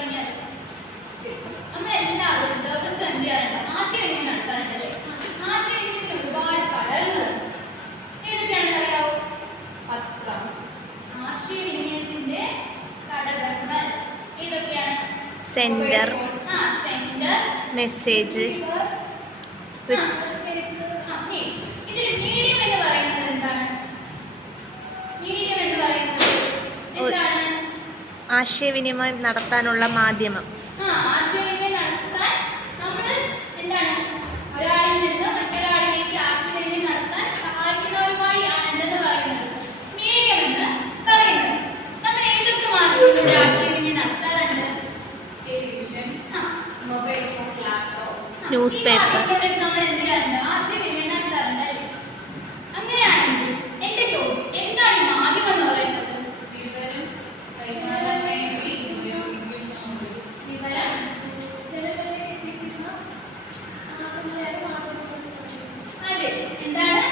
തുടങ്ങിയാൽ നമ്മളെല്ലാവരും ദിവസം എന്ത് ചെയ്യാറുണ്ട്? ആശയവിനിമയം നടത്താറുണ്ടല്ലേ? ആശയവിനിമയത്തിന് ഒരുപാട് ഘടകങ്ങളുണ്ട്. ഏതൊക്കെയാണെന്ന് അറിയാവോ? പത്രം. ആശയവിനിമയത്തിന്റെ ഘടകങ്ങൾ ഏതൊക്കെയാണ്? സെൻഡർ, സെൻഡർ, മെസ്സേജ്, ഇതിൽ മീഡിയം എന്ന് പറയുന്നത് എന്താണ്? മീഡിയം എന്ന് പറയുന്നത് എന്താണ്? ആശയവിനിമയം നടത്താനുള്ള മാധ്യമം. ആശയവിനിമയം നടത്താൻ നമ്മൾ എന്താണ് ഒരാളിൽ നിന്ന് മറ്റൊരാളിലേക്ക് ആശയവിനിമയം നടത്താൻ സഹായിക്കുന്ന ഒരു വഴിയാണ് എന്തെന്ന് പറയുന്നത് മീഡിയം എന്ന് പറയുന്നത്. നമ്മൾ ഏതൊക്കെ മാധ്യമങ്ങളിലൂടെ ആശയവിനിമയം നടത്താറുണ്ട്? Television, mobile phone, laptop, news paper. നമ്മൾ എന്ത് ചെയ്യാറുണ്ട്? ആശയവിനിമയം നടത്താറുണ്ട്. അങ്ങനെയാണെങ്കിൽ എന്റെ ചോദ്യം, എന്താണ് ഈ മാധ്യമം എന്ന് പറയുന്നത്? വിവരം കൈമാറാൻ വേണ്ടി ഉപയോഗിക്കുന്ന വിവരം ജനങ്ങളിലേക്ക് എത്തിക്കുന്ന അതെ, എന്താണ്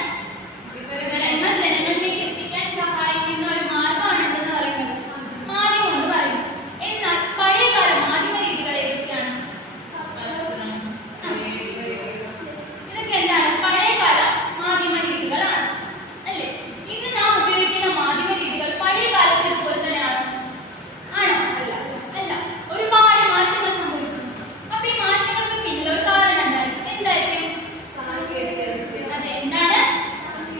വിവരങ്ങൾ ജനങ്ങളിലേക്ക് എത്തിക്കാൻ സഹായിക്കുന്ന ഒരു മാർഗമാണ് എന്തെന്ന് പറയുന്നത് മാധ്യമം എന്ന് പറയുന്നത്. എന്നാൽ പഴയകാല മാധ്യമ രീതികൾ ഏതൊക്കെയാണ്? ഇതൊക്കെ എന്താണ്? പഴയകാല മാധ്യമ രീതികളാണ് അല്ലേ? ഇന്ന് നാം ഉപയോഗിക്കുന്ന മാധ്യമ രീതികൾ പഴയ കാലത്ത് ഇതുപോലെ തന്നെയാണ്? ആണോ? അല്ല. ഒരുപാട് മാറ്റങ്ങൾ സംഭവിച്ചു. അപ്പൊ ഈ മാറ്റങ്ങൾക്ക് പിന്നിൽ ഒരു കാരണം ഉണ്ടായി. എന്തായിരിക്കും? സാങ്കേതിക വിദ്യ. അതെ, എന്താണ്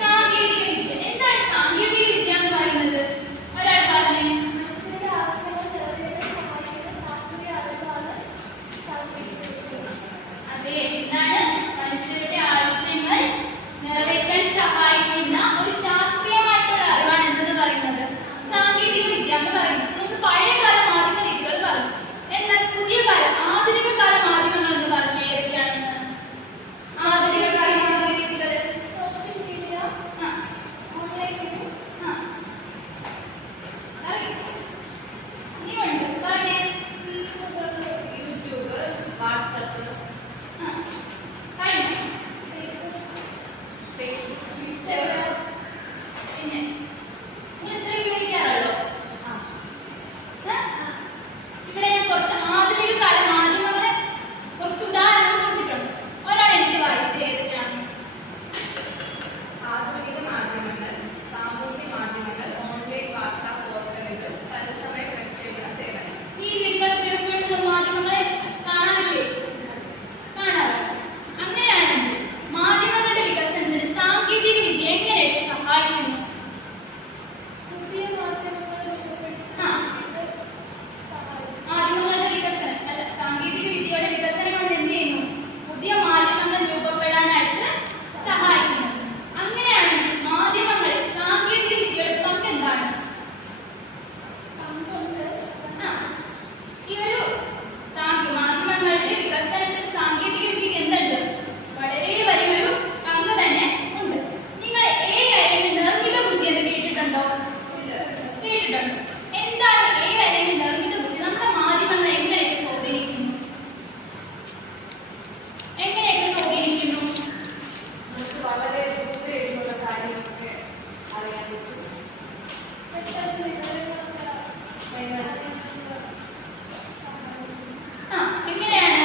സാങ്കേതിക വിദ്യ? എന്താണ് സാങ്കേതിക വിദ്യ എന്ന് പറയുന്നത്? ഒരാൾ പറഞ്ഞേ. മനുഷ്യരുടെ ആവശ്യങ്ങൾ നിറവേറ്റാൻ സഹായിക്കുന്ന ശാസ്ത്രീയ അറിവാണ് സാങ്കേതിക വിദ്യ. അതെ, എന്താണ് മനുഷ്യരുടെ ആവശ്യങ്ങൾ നിറവേറ്റാൻ സഹായിക്കുന്ന ഒരു ശാസ്ത്രീയമായിട്ടുള്ള അറിവാണ് എന്തെന്ന് പറയുന്നത് സാങ്കേതിക വിദ്യ എന്ന് പറയുന്നത്. നമുക്ക് പഴയകാല മാധ്യമ രീതികൾ പറഞ്ഞു. എന്നാൽ പുതിയ കാല ആധുനിക കാല മാധ്യമങ്ങൾ എന്ന് പറഞ്ഞാൽ ഏതൊക്കെയാണെന്ന്? ആധുനിക കാല മാധ്യമ രീതികൾ സോഷ്യൽ മീഡിയ, ഓൺലൈൻ ന്യൂസ്, ഇനിയുണ്ട് പറഞ്ഞേ. യൂട്യൂബ്, വാട്സപ്പ്, കഴിഞ്ഞു. Facebook, Instagram. പിന്നെ നിങ്ങൾ ഇത്രയും ഉപയോഗിക്കാറുള്ളോ? ഇവിടെ ഞാൻ കുറച്ച് ആധുനിക കാല മാധ്യമങ്ങളെ കുറച്ച് ഉദാഹരണം കൊടുത്തിട്ടുണ്ട്. ഒരാൾ എനിക്ക് വായിച്ച് ഏതൊക്കെയാണ്? ആധുനിക മാധ്യമങ്ങൾ, സാമൂഹ്യ മാധ്യമങ്ങൾ, ഓൺലൈൻ വാർത്താ പോർട്ടലുകൾ, തത്സമയ പ്രക്ഷേപണ സേവനം. ഈ രീതികൾ ഉപയോഗിച്ചുകൊണ്ട് മാധ്യമങ്ങളെ കാണാറില്ലേ? കാണാറുണ്ട്. അങ്ങനെയാണെങ്കിൽ മാധ്യമങ്ങളുടെ വികസനത്തിന് സാങ്കേതിക വിദ്യ എങ്ങനെയൊക്കെ സഹായിക്കുന്നു? പുതിയ മാധ്യമങ്ങളുടെ വികസനം അല്ല, സാങ്കേതിക വിദ്യയുടെ വികസനം കൊണ്ട് എന്ത് ചെയ്യുന്നു? പുതിയ മാധ്യമങ്ങൾ രൂപപ്പെടാനായിട്ട് സഹായിക്കുന്നു. അങ്ങനെയാണെങ്കിൽ മാധ്യമങ്ങളിൽ സാങ്കേതിക വിദ്യയുടെ പങ്ക് എന്താണ്? ഈ ഒരു മാധ്യമങ്ങളുടെ വികസനത്തിൽ സാങ്കേതിക വിദ്യക്ക് എന്തുണ്ട്? വളരെ വലിയൊരു പങ്ക് തന്നെ ഉണ്ട്. നിങ്ങൾ AI നിർമ്മിത ബുദ്ധി എന്ന് കേട്ടിട്ടുണ്ടോ? കേട്ടിട്ടുണ്ടോ? എന്താണ് AI നിർമ്മിത ബുദ്ധി? നമ്മുടെ മാധ്യമങ്ങളെ എങ്ങനെയൊക്കെ സ്വാധീനിക്കുന്നു? നമുക്ക് വളരെ ദൂരെയുള്ള കാര്യങ്ങളൊക്കെ അറിയാൻ പറ്റും. എങ്ങനെയാണ്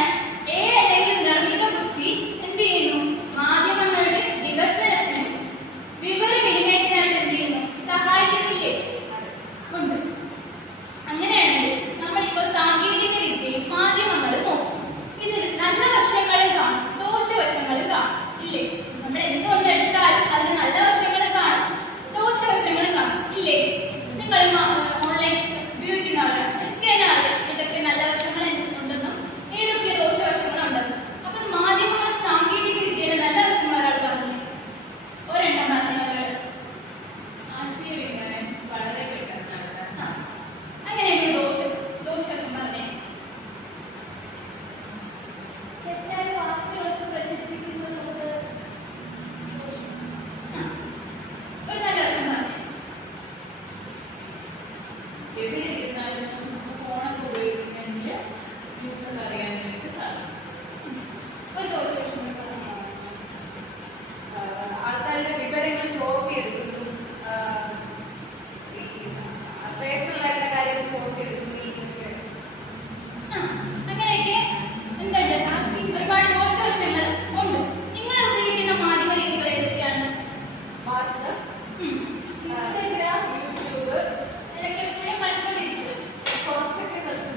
AI നിർമ്മിത ബുദ്ധി എന്ത് ചെയ്യുന്നു? മാധ്യമങ്ങളുടെ വികസനത്തിനും വിവരവിനിമയത്തിനായിട്ട് എന്ത് ചെയ്യുന്നു? സഹായിക്കുന്നില്ലേ? ഉണ്ട്. അങ്ങനെയാണെങ്കിൽ നമ്മളിപ്പോൾ സാങ്കേതിക വിദ്യയും മാധ്യമങ്ങളും നോക്കും. ഇതിൽ നല്ല വശങ്ങളും കാണും, ദോഷവശങ്ങളും കാണും, ഇല്ലേ? നമ്മൾ എന്തൊന്ന് എടുത്താലും അതിന് നല്ല വശങ്ങളും കാണും, ദോഷവശങ്ങളും കാണും, ഇല്ലേ? നിങ്ങൾ ഓൺലൈൻ ഉപയോഗിക്കുന്ന ആളാണ്, നിങ്ങൾക്ക് തന്നെ അറിയാം ഇതൊക്കെ നല്ല വശങ്ങൾ ഉണ്ടെന്നും ഏതൊക്കെ ദോഷവശങ്ങളുണ്ടെന്നും. അപ്പൊ മാധ്യമങ്ങൾ സാങ്കേതിക വിദ്യയിലെ നല്ല വശങ്ങൾ ഒരാൾ പറഞ്ഞേ, ഒരെണ്ണം പറഞ്ഞ ഒരാൾ. ആശയവിനിമയം വളരെ പെട്ടെന്ന് നടത്താൻ. അങ്ങനെയൊക്കെ ദോഷവശം പറഞ്ഞേ. തെറ്റായ വാർത്തകളൊക്കെ പ്രചരിപ്പിക്കുന്നതുകൊണ്ട് ഒരു നല്ല വശം പറഞ്ഞേ. ഇൻസ്റ്റഗ്രാം, യൂട്യൂബ് ഇതൊക്കെ എപ്പോഴും കളിച്ചോണ്ടിരിക്കും. കുറച്ചൊക്കെ കളിക്കും.